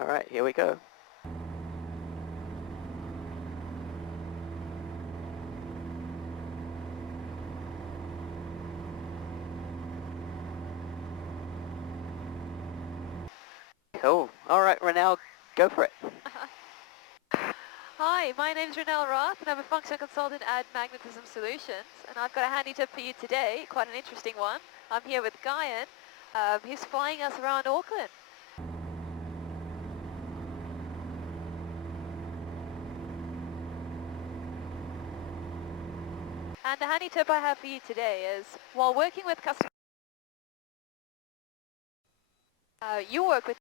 All right, here we go. Cool. All right, Renelle, go for it. Hi, my name's Renelle Roth and I'm a functional consultant at Magnetism Solutions, and I've got a handy tip for you today, quite an interesting one. I'm here with Guyan, who's flying us around Auckland. And the handy tip I have for you today is, while working with customers, you work with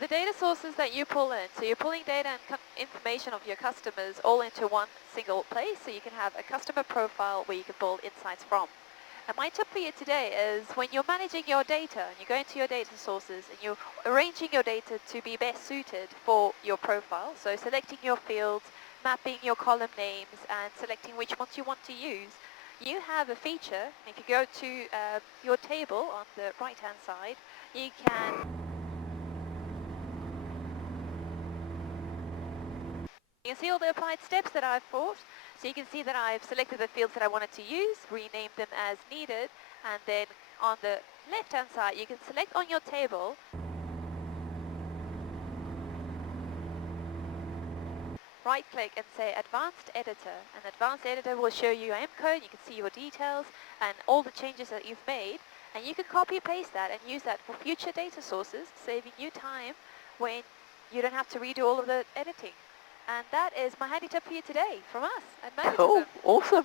the data sources that you pull in. So you're pulling data and information of your customers all into one single place, so you can have a customer profile where you can pull insights from. And my tip for you today is, when you're managing your data and you go into your data sources and you're arranging your data to be best suited for your profile, so selecting your fields, mapping your column names and selecting which ones you want to use, you have a feature. If you go to your table on the right hand side, you can see all the applied steps that I've brought. So you can see that I've selected the fields that I wanted to use, renamed them as needed, and then on the left-hand side, you can select on your table, right-click and say Advanced Editor, and Advanced Editor will show you your M code. You can see your details and all the changes that you've made, and you can copy-paste that and use that for future data sources, saving you time when you don't have to redo all of the editing. And that is my handy tip for you today from us at Magnetism. Cool. Awesome.